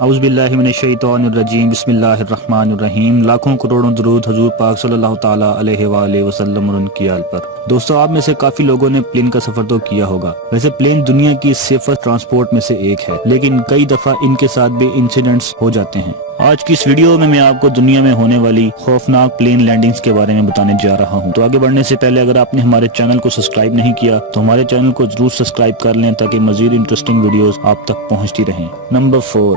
اعوذ باللہ من الشیطان الرجیم، بسم اللہ الرحمن الرحیم۔ لاکھوں کروڑوں درود حضور پاک صلی اللہ تعالیٰ علیہ وآلہ وسلم اور ان کی آل پر۔ دوستو، آپ میں سے کافی لوگوں نے پلین کا سفر تو کیا ہوگا۔ ویسے پلین دنیا کی سیفسٹ ٹرانسپورٹ میں سے ایک ہے، لیکن کئی دفعہ ان کے ساتھ بھی انسیڈنٹس ہو جاتے ہیں۔ آج کی اس ویڈیو میں آپ کو دنیا میں ہونے والی خوفناک پلین لینڈنگز کے بارے میں بتانے جا رہا ہوں۔ تو آگے بڑھنے سے پہلے اگر آپ نے ہمارے چینل کو سبسکرائب نہیں کیا تو ہمارے چینل کو ضرور سبسکرائب کر لیں تاکہ مزید انٹرسٹنگ ویڈیوز آپ تک پہنچتی رہیں۔ Number 4،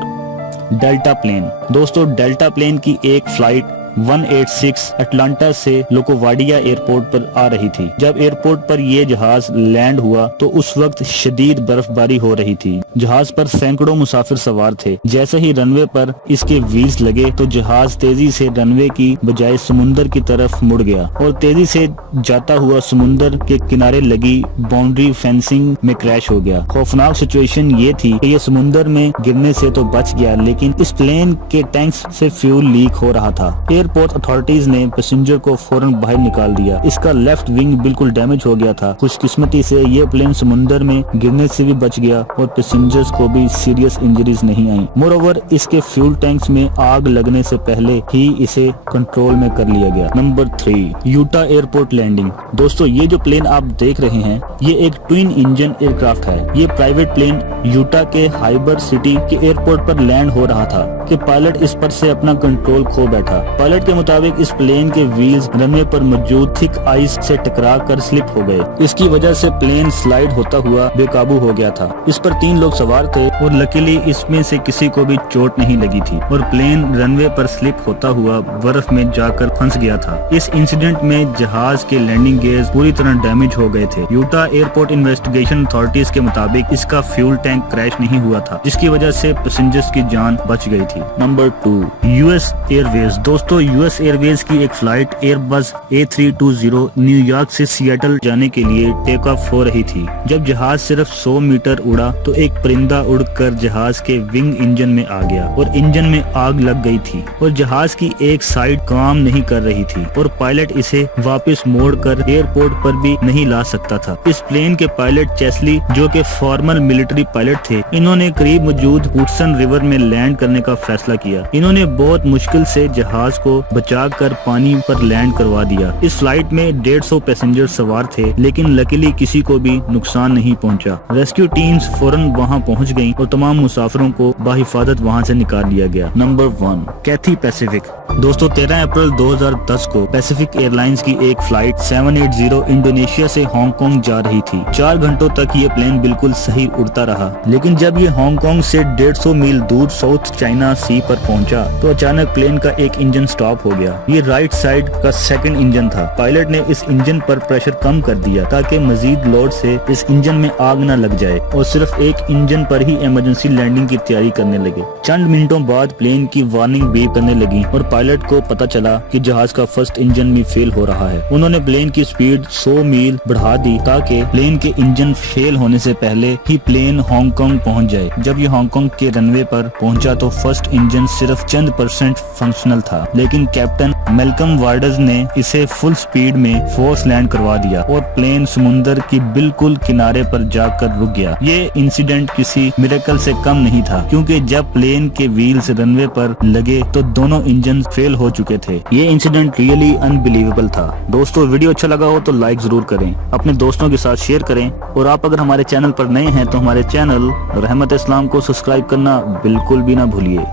Delta plane. دوستو، ڈیلٹا پلین کی ایک فلائٹ 186 اٹلانٹا سے لوکوواڈیا ایئرپورٹ پر آ رہی تھی۔ جب ایئرپورٹ پر یہ جہاز لینڈ ہوا تو اس وقت شدید برف باری ہو رہی تھی۔ جہاز پر سینکڑوں مسافر سوار تھے۔ جیسے ہی رن وے پر اس کے ویلز لگے تو جہاز تیزی سے رن وے کی بجائے سمندر کی طرف مڑ گیا اور تیزی سے جاتا ہوا سمندر کے کنارے لگی باؤنڈری فینسنگ میں کریش ہو گیا۔ خوفناک سچویشن یہ تھی کہ یہ سمندر میں گرنے سے تو بچ گیا، لیکن اس پلین کے ٹینکس سے فیول لیک ہو رہا تھا۔ ایئرپورٹ اتھارٹیز نے پیسنجر کو فوراً باہر نکال دیا۔ اس کا لیفٹ ونگ بالکل ڈیمیج ہو گیا تھا۔ خوش قسمتی سے یہ پلین سمندر میں گرنے سے بھی بچ گیا اور پیسنجرز کو بھی سیریس انجریز نہیں آئیں۔ مور اوور، اس کے فیول ٹینکس میں آگ لگنے سے پہلے ہی اسے کنٹرول میں کر لیا گیا۔ Number 3، یوٹا airport landing. دوستو، یہ جو پلین آپ دیکھ رہے ہیں یہ ایک ٹوین انجن ایئر کرافٹ ہے۔ یہ پرائیویٹ پلین یوٹا کے ہائبر سٹی کے ایئرپورٹ پر لینڈ ہو رہا تھا کہ پائلٹ اس پر سے اپنا کنٹرول کھو بیٹھا۔ پائلٹ کے مطابق اس پلین کے ویلز رن وے پر موجود تھک آئس سے ٹکرا کر سلپ ہو گئے۔ اس کی وجہ سے پلین سلائیڈ ہوتا ہوا بے قابو ہو گیا تھا۔ اس پر 3 لوگ سوار تھے اور لکیلی اس میں سے کسی کو بھی چوٹ نہیں لگی تھی اور پلین رن وے پر سلپ ہوتا ہوا برف میں جا کر پھنس گیا تھا۔ اس انسیڈنٹ میں جہاز کے لینڈنگ گیئرز پوری طرح ڈیمیج ہو گئے تھے۔ یوٹا ایئرپورٹ انویسٹیگیشن اتھارٹیز کے مطابق اس کا فیول ٹینک کریش نہیں ہوا تھا، جس کی وجہ سے پیسنجرز کی جان بچ گئی تھی۔ نمبر 2، یو ایس ایئر ویز۔ دوستو، یو ایس ایئر ویز کی ایک فلائٹ ایئر بس A320 نیو یارک سے سیاٹل جانے کے لیے ٹیک آف ہو رہی تھی۔ جب جہاز صرف 100 میٹر اڑا تو ایک پرندہ اڑ کر جہاز کے ونگ انجن میں آ گیا اور انجن میں آگ لگ گئی تھی اور جہاز کی ایک سائیڈ کام نہیں کر رہی تھی اور پائلٹ اسے واپس موڑ کر ایئرپورٹ پر بھی نہیں لا سکتا تھا۔ اس پلین کے پائلٹ چیسلی، جو کہ فارمر ملٹری پائلٹ تھے، انہوں نے قریب موجود ہڈسن ریور میں لینڈ کرنے کا فیصلہ کیا۔ انہوں نے بہت مشکل سے جہاز کو بچا کر پانی پر لینڈ کروا دیا۔ اس فلائٹ میں 150 پیسنجر سوار تھے، لیکن لکیلی کسی کو بھی نقصان نہیں پہنچا۔ ریسکیو ٹیمز فوراً وہاں پہنچ گئیں اور تمام مسافروں کو بحفاظت وہاں سے نکال لیا گیا۔ Number 1، کیتھی Pacific. دوستو، 13 اپریل 2010 کو پیسیفک ایئر لائنز کی ایک فلائٹ 780 انڈونیشیا سے ہانگ کانگ جا رہی تھی۔ 4 گھنٹوں تک یہ پلین بالکل صحیح اڑتا رہا، لیکن جب یہ ہانگ کانگ سے 150 میل دور ساؤتھ چائنا سی پر پہنچا تو اچانک پلین کا ایک انجن سٹاپ ہو گیا۔ یہ رائٹ سائیڈ کا سیکنڈ انجن تھا۔ پائلٹ نے اس انجن پر پریشر کم کر دیا تاکہ مزید لوڈ سے اس انجن میں آگ نہ لگ جائے اور صرف ایک انجن پر ہی ایمرجنسی لینڈنگ کی تیاری کرنے لگے۔ چند منٹوں بعد پلین کی وارننگ بیپ کرنے لگی اور پائلٹ کو پتا چلا کہ جہاز کا فرسٹ انجن بھی فیل ہو رہا ہے۔ انہوں نے پلین کی سپیڈ 100 میل بڑھا دی تاکہ پلین کے انجن فیل ہونے سے پہلے ہی پلین ہانگ کانگ پہنچ جائے۔ جب یہ ہانگ کانگ کے رن وے پر پہنچا تو فرسٹ انجن صرف چند % فنکشنل تھا، لیکن کیپٹن میلکم وارڈز نے اسے فل سپیڈ میں فورس لینڈ کروا دیا اور پلین سمندر کی بالکل کنارے پر جا کر رک گیا۔ یہ انسیڈنٹ کسی میریکل سے کم نہیں تھا، کیونکہ جب پلین کے ویلز رن وے پر لگے تو دونوں انجن فیل ہو چکے تھے۔ یہ انسیڈنٹ ریئلی انبلیویبل تھا۔ دوستو، ویڈیو اچھا لگا ہو تو لائک ضرور کریں، اپنے دوستوں کے ساتھ شیئر کریں، اور آپ اگر ہمارے چینل پر نئے ہیں تو ہمارے چینل رحمت اسلام کو سبسکرائب کرنا بالکل بھی نہ بھولیے۔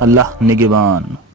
اللہ نگہبان۔